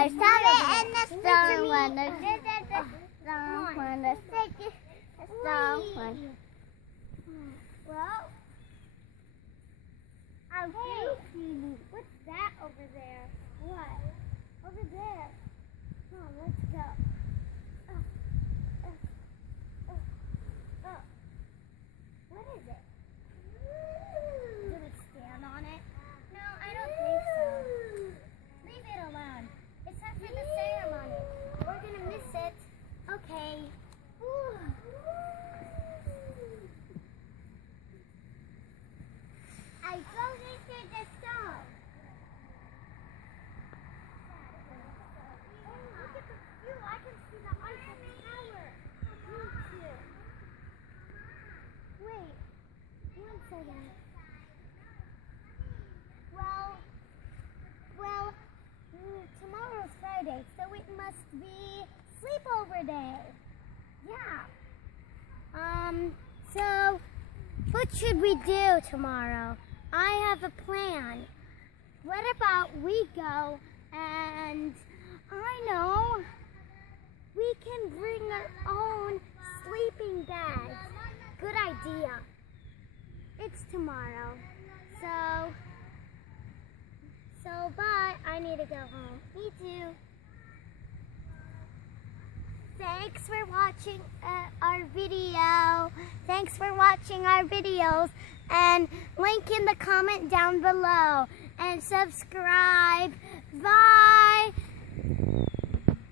I saw it in the stone when I did the stone when I said the stone when. Well, I'll do you. What's that over there? What? Over there. Come on, let's go. What is it? Did it stand on it? No, I don't think so. Leave it alone. It's not for the ceremony. We're gonna miss it. Okay. I go into the stone. Look at the view. I can see the Eiffel Tower. Me too. Wait, 1 second. Well, tomorrow's Friday, so it must be sleepover day. Yeah. So what should we do tomorrow? I have a plan. What about we go and, I know, we can bring our own sleeping bags. Good idea. It's tomorrow. So bye. I need to go home. Me too. Thanks for watching our video. Thanks for watching our videos. And link in the comment down below. And subscribe. Bye.